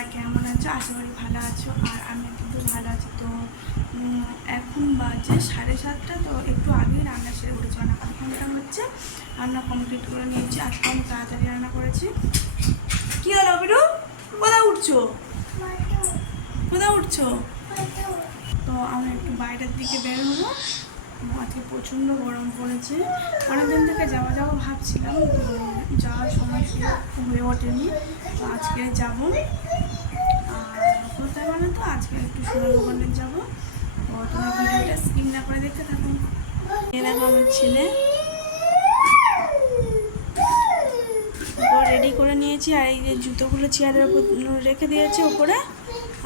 তোমরা কেমন আছো? আশা করি ভালো আছো, আর আমি কিন্তু ভালো আছি। তো এখন বাজে 7:30, তো একটু আগেই রান্না সেরে করেছি, রান্না কনফার্মটা হচ্ছে রান্না কমপ্লিট করে নিয়েছি। আজকে আমি তাড়াতাড়ি রান্না করেছি। কী হলো বিরু? কোথায় উঠছো? কোথায় উঠছো? তো আমি একটু বাইরের দিকে বের হবো। আজকে প্রচণ্ড গরম পড়েছে। অনেকদিন থেকে যাবো ভাবছিলাম, তো যাওয়ার সময় হয়ে ওঠেনি। তো আজকে যাবো। আর কোথায় বলো তো, আজকে একটু সুন্দরবনে যাবো। তো তোমার ভিডিওটা স্কিপ না করে দেখতে থাকুন। এরকম আমার ছেলে রেডি করে নিয়েছি, আর এই যে জুতোগুলো চেয়ারের উপর রেখে দিয়েছে উপরে,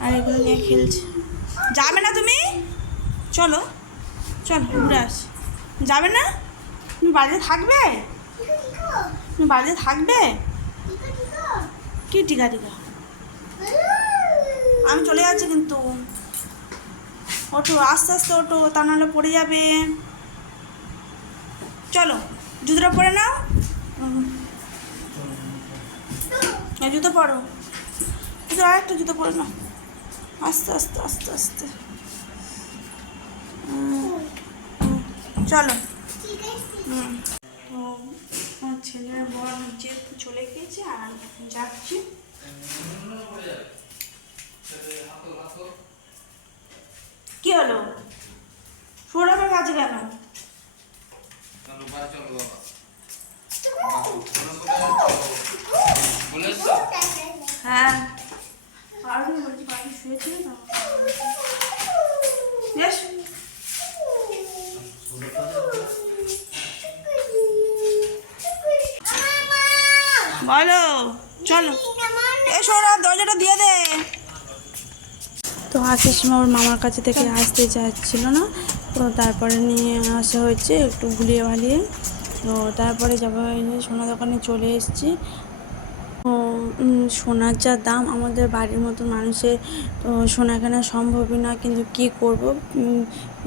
আর এগুলো নিয়ে খেলছে। যাবে না তুমি? চলো চলো ঘুরে আস। যাবে না? তুমি বাড়িতে থাকবে? তুমি বাড়িতে থাকবে? কি টিকা টিকা? আমি চলে যাচ্ছি কিন্তু। ওঠো, আস্তে আস্তে ওঠো, তা নাহলে পড়ে যাবে। চলো, জুতোটা পরে নাও। জুতো পরো, জুতো আরেকটা জুতো পরে নাও। আস্তে আস্তে আস্তে আস্তে। চলো। তো আমার ছেলের বর যেহেতু চলে গিয়েছে, আর আমি এখন যাচ্ছি। কি হলো? সৌরভের কাছে কেন? হ্যাঁ, আর বলছি বাড়ি শুয়েছিল না। বলো, চলো এসো, দরজাটা দিয়ে দে। তো আসার সময় ওর মামার কাছে থেকে আসতে চাচ্ছিল না, তো তারপরে নিয়ে আসা হয়েছে একটু ভুলিয়ে ভালিয়ে। তো তারপরে যাবো, সোনা দোকানে চলে এসেছি। সোনার যা দাম, আমাদের বাড়ির মতো মানুষের তো সোনা কেনা সম্ভবই না, কিন্তু কী করব,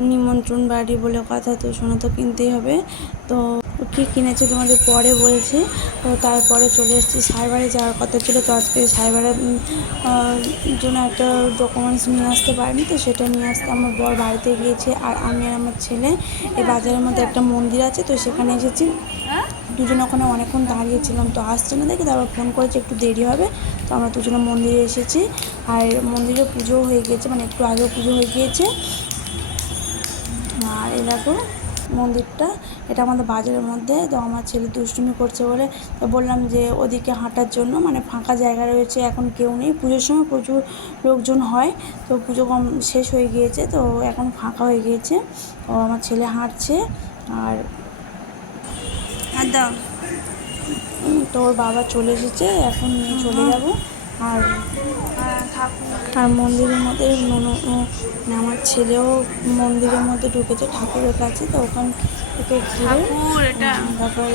নিমন্ত্রণ বাড়ি বলে কথা, তো সোনা তো কিনতেই হবে। তো কী কিনেছে তোমাদের পরে বলছি। তো তারপরে চলে এসেছি, সাইবারে যাওয়ার কথা ছিল, তো আজকে সাইবারের জন্য একটা ডকুমেন্টস নিয়ে আসতে পারিনি, তো সেটা নিয়ে আসতে আমার বর বাড়িতে গিয়েছে, আর আমি আর আমার ছেলে এই বাজারের মধ্যে একটা মন্দির আছে, তো সেখানে এসেছি। দুজনে ওখানে অনেকক্ষণ দাঁড়িয়েছিলাম, তো আসছে না দেখে তারপর ফোন করেছে একটু দেরি হবে। তো আমরা দুজনে মন্দিরে এসেছি, আর মন্দিরে পুজো হয়ে গিয়েছে, মানে একটু আগেও পুজো হয়ে গিয়েছে। আর এই দেখো মন্দিরটা, এটা আমাদের বাজারের মধ্যে। তো আমার ছেলে দুষ্টুমি করছে বলে তো বললাম যে ওদিকে হাঁটার জন্য, মানে ফাঁকা জায়গা রয়েছে, এখন কেউ নেই। পুজোর সময় প্রচুর লোকজন হয়, তো পুজো শেষ হয়ে গিয়েছে, তো এখন ফাঁকা হয়ে গিয়েছে। তো আমার ছেলে হাঁটছে, আর দাও। তো ওর বাবা চলে এসেছে, এখন নিয়ে চলে যাব। আর মন্দিরের মধ্যে আমার ছেলেও মন্দিরের মধ্যে ঢুকেছে ঠাকুরের কাছে, তো ওখান থেকে ঘুরে তারপর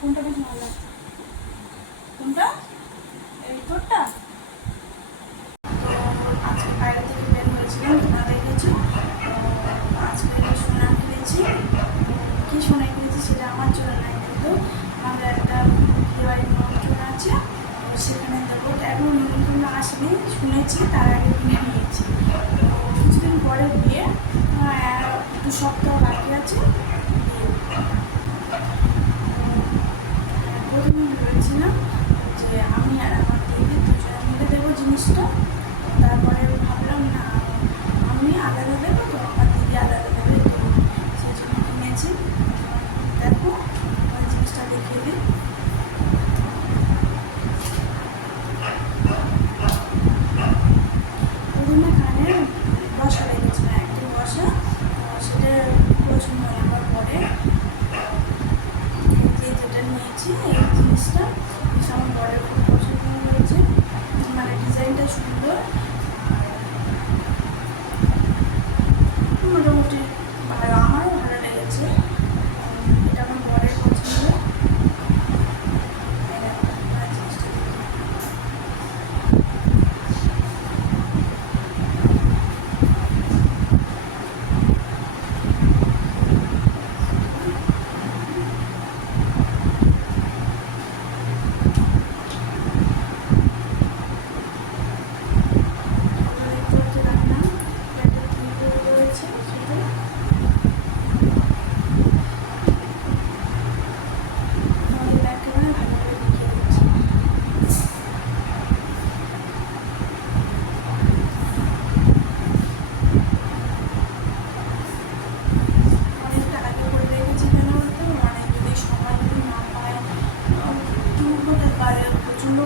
কোনটা বেশি ভালো লাগছে? কোনটা? এই তোরটা? আজকে বাইরে থেকে বের হয়েছিলাম, তোমরা দেখেছো। আজকে সোনা কিনেছি। কি সোনা কিনেছি সেটা আমার জন্য নাই, কিন্তু আমাদের একটা বিয়েবাড়ির নিমন্ত্রণ আছে, সেখানে দেবো। এখন নিমন্ত্রণ আসেনি, শুনেছি, তার আগে কিনে নিয়েছি। কিছুদিন পরে বিয়ে, 2 সপ্তাহ বাকি আছে। প্রথমে ভেবেছিলাম যে আমি আর আমার দিদি দুজনে মিলে দেবো জিনিসটা, তারপরে ভাবলাম না, আমি আলাদা দেবো, তো আমার দিদি আলাদা দেবে, তো সেই জন্য কিনেছি। দেখো ওই জিনিসটা দেখিয়ে দিই। প্রথমে কানে বসা লেগেছিল, একদম বসা, সেটা পছন্দ হওয়ার পরে যেটা নিয়েছি এই জিনিসটা আমার বরের খুব পছন্দ হয়েছে, মানে ডিজাইনটা সুন্দর।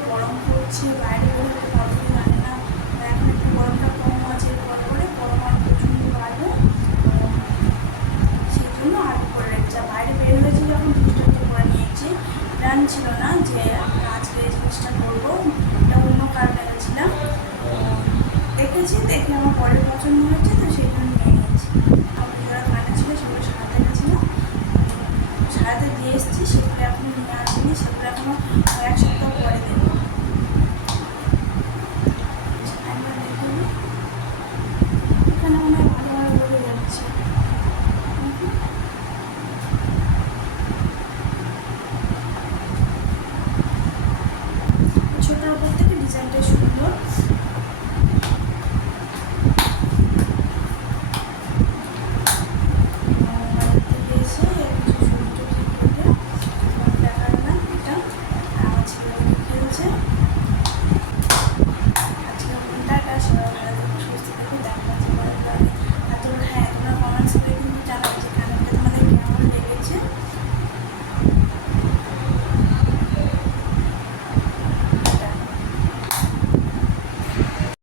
গরম পড়ছে, বাইরে বেরোতে পারবো কি জানি না। এখন একটু গরমটা কম আছে, পরে পরে গরম আর প্রচণ্ড বাড়বে, সেই জন্য আগে করে রেখেছি। বাইরে বের হয়েছি যখন জিনিসটা করে নিয়েছি, প্ল্যান ছিল না যে আজকে এই জিনিসটা করবো, এটা অন্য কারণে গেছিলাম, দেখেছি দেখে আমার পরের পছন্দ হয়েছে, তো সেই জন্য নিয়ে নিয়েছি। আমার যারা কানে ছিল সেগুলো সারাতে গেছিলাম, সারাতে দিয়ে এসেছি, সেগুলো এখন নিয়ে আসবো।